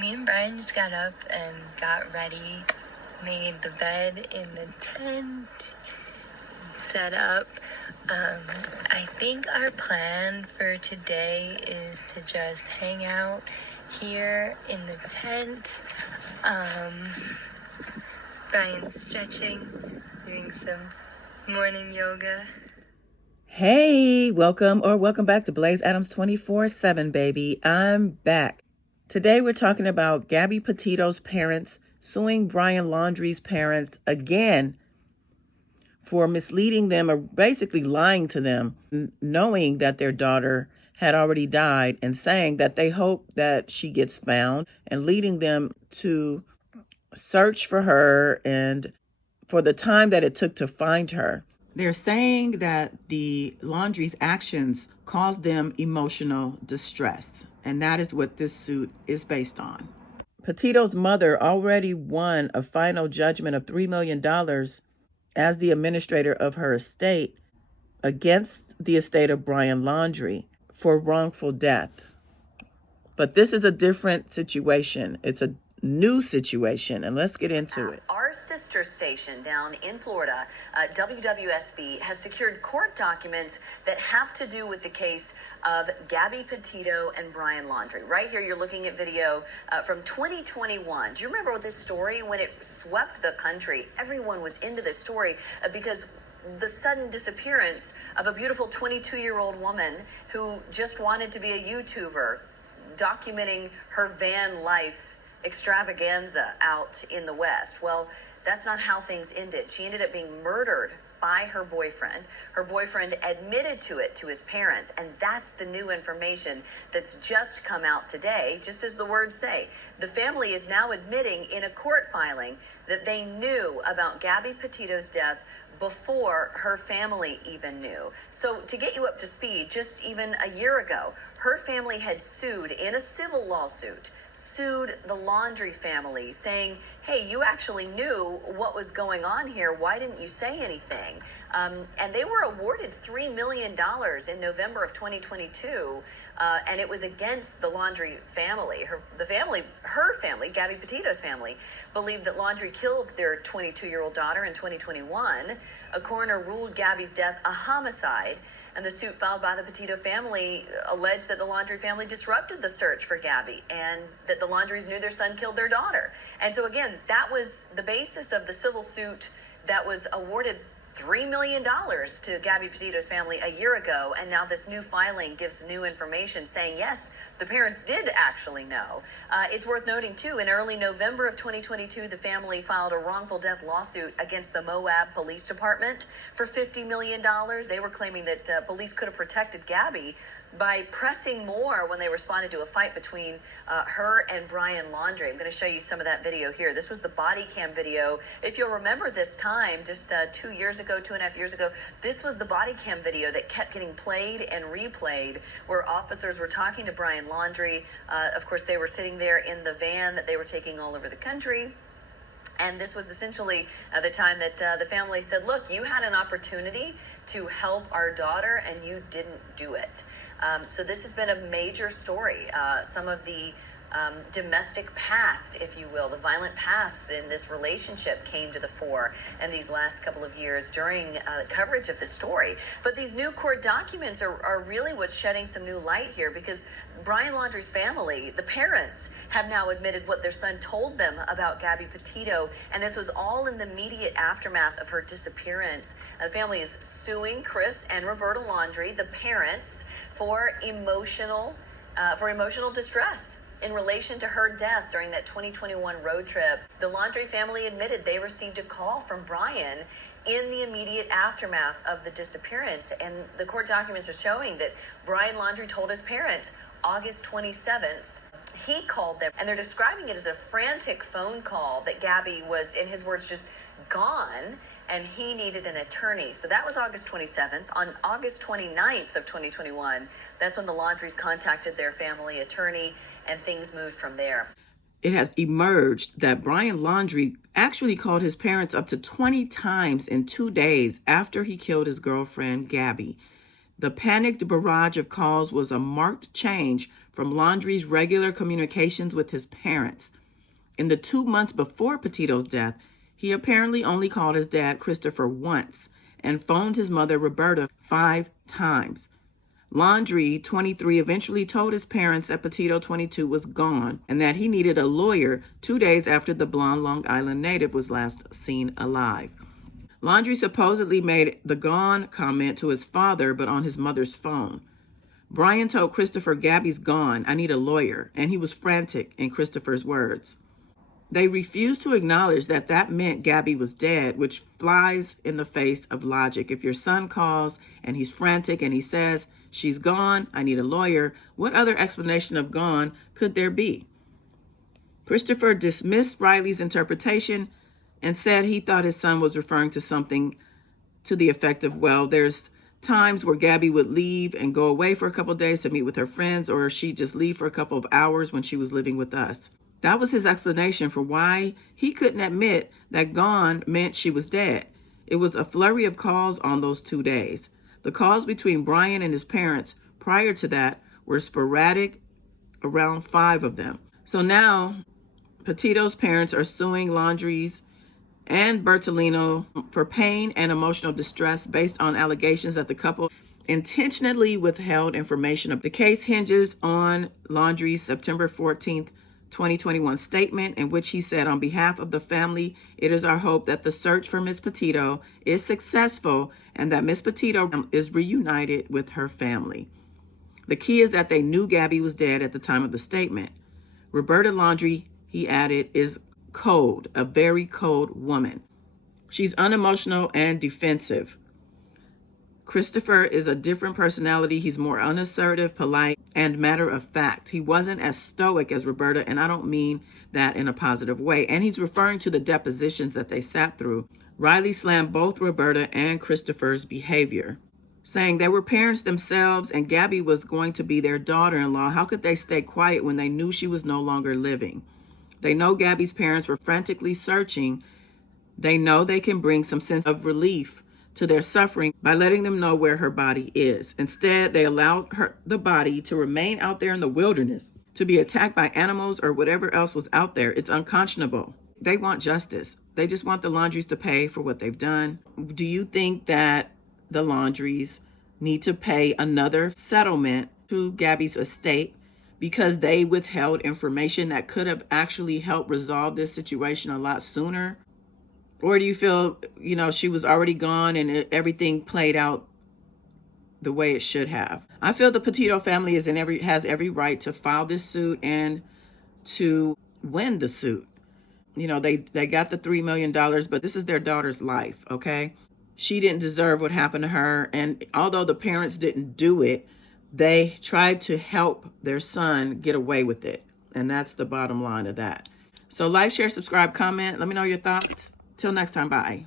Me and Brian just got up and got ready, made the bed in the tent, set up. I think our plan for today is to just hang out here in the tent. Brian's stretching, doing some morning yoga. Hey, welcome back to Blaze Adams 24/7, baby. I'm back. Today we're talking about Gabby Petito's parents suing Brian Laundrie's parents again for misleading them or basically lying to them, knowing that their daughter had already died and saying that they hope that she gets found, and leading them to search for her and for the time that it took to find her. They're saying that the Laundrie's actions caused them emotional distress, and that is what this suit is based on. Petito's mother already won a final judgment of $3 million as the administrator of her estate against the estate of Brian Laundrie for wrongful death. But this is a different situation. It's a new situation, and let's get into it. Our sister station down in Florida, WWSB, has secured court documents that have to do with the case of Gabby Petito and Brian Laundrie. Right here, you're looking at video from 2021. Do you remember this story when it swept the country? Everyone was into this story because the sudden disappearance of a beautiful 22-year-old woman who just wanted to be a YouTuber, documenting her van life extravaganza out in the West. Well, that's not how things ended. She ended up being murdered by her boyfriend. Her boyfriend admitted to it to his parents, and that's the new information that's just come out today, just as the words say. The family is now admitting in a court filing that they knew about Gabby Petito's death before her family even knew. So to get you up to speed, just even a year ago, her family had sued in a civil lawsuit, sued the Laundrie family, saying, hey, you actually knew what was going on here. Why didn't you say anything? And they were awarded $3 million in November of 2022, and it was against the Laundrie family. Her family, Gabby Petito's family, believed that Laundrie killed their 22-year-old daughter in 2021. A coroner ruled Gabby's death a homicide, and the suit filed by the Petito family alleged that the Laundrie family disrupted the search for Gabby and that the Laundries knew their son killed their daughter. And so again, that was the basis of the civil suit that was awarded $3 million to Gabby Petito's family a year ago, and now this new filing gives new information saying, yes, the parents did actually know. It's worth noting, too, in early November of 2022, the family filed a wrongful death lawsuit against the Moab Police Department for $50 million. They were claiming that police could have protected Gabby by pressing more when they responded to a fight between her and Brian Laundrie. I'm going to show you some of that video here. This was the body cam video. If you'll remember this time, just 2 years ago, 2.5 years ago, this was the body cam video that kept getting played and replayed, where officers were talking to Brian Laundrie. Of course, they were sitting there in the van that they were taking all over the country. And this was essentially the time that the family said, look, you had an opportunity to help our daughter and you didn't do it. So this has been a major story. Some of the domestic past, if you will, the violent past in this relationship came to the fore in these last couple of years during coverage of the story. But these new court documents are really what's shedding some new light here, because Brian Laundrie's family, the parents, have now admitted what their son told them about Gabby Petito, and this was all in the immediate aftermath of her disappearance. The family is suing Chris and Roberta Laundrie, the parents, for emotional distress in relation to her death during that 2021 road trip. The Laundrie family admitted they received a call from Brian in the immediate aftermath of the disappearance, and the court documents are showing that Brian Laundrie told his parents August 27th. He called them, and they're describing it as a frantic phone call that Gabby was, in his words, just gone, and he needed an attorney. So that was August 27th. On August 29th of 2021, that's when the Laundries contacted their family attorney, and things moved from there. It has emerged that Brian Laundrie actually called his parents up to 20 times in 2 days after he killed his girlfriend, Gabby. The panicked barrage of calls was a marked change from Laundrie's regular communications with his parents. In the 2 months before Petito's death, he apparently only called his dad, Christopher, once and phoned his mother, Roberta, 5 times. Laundrie, 23, eventually told his parents that Petito, 22, was gone and that he needed a lawyer 2 days after the blonde Long Island native was last seen alive. Laundrie supposedly made the gone comment to his father, but on his mother's phone. Brian told Christopher, Gabby's gone, I need a lawyer, and he was frantic, in Christopher's words. They refused to acknowledge that that meant Gabby was dead, which flies in the face of logic. If your son calls and he's frantic and he says, she's gone, I need a lawyer, what other explanation of gone could there be? Christopher dismissed Riley's interpretation and said he thought his son was referring to something to the effect of, well, there's times where Gabby would leave and go away for a couple of days to meet with her friends, or she'd just leave for a couple of hours when she was living with us. That was his explanation for why he couldn't admit that gone meant she was dead. It was a flurry of calls on those 2 days. The calls between Brian and his parents prior to that were sporadic, around 5 of them. So now Petito's parents are suing Laundrie's and Bertolino for pain and emotional distress based on allegations that the couple intentionally withheld information. The case hinges on Laundrie's September 14th, 2021 statement, in which he said, on behalf of the family, it is our hope that the search for Miss Petito is successful and that Miss Petito is reunited with her family. The key is that they knew Gabby was dead at the time of the statement. Roberta Laundrie, he added, is cold, a very cold woman. She's unemotional and defensive. Christopher is a different personality. He's more unassertive, polite, and matter of fact. He wasn't as stoic as Roberta, and I don't mean that in a positive way. And he's referring to the depositions that they sat through. Riley slammed both Roberta and Christopher's behavior, saying they were parents themselves and Gabby was going to be their daughter-in-law. How could they stay quiet when they knew she was no longer living? They know Gabby's parents were frantically searching. They know they can bring some sense of relief to their suffering by letting them know where her body is. Instead, they allowed the body to remain out there in the wilderness, to be attacked by animals or whatever else was out there. It's unconscionable. They want justice. They just want the Laundries to pay for what they've done. Do you think that the Laundries need to pay another settlement to Gabby's estate because they withheld information that could have actually helped resolve this situation a lot sooner? Or do you feel, she was already gone and everything played out the way it should have? I feel the Petito family has every right to file this suit and to win the suit. They got the $3 million, but this is their daughter's life, okay? She didn't deserve what happened to her. And although the parents didn't do it, they tried to help their son get away with it. And that's the bottom line of that. So like, share, subscribe, comment. Let me know your thoughts. Till next time, bye.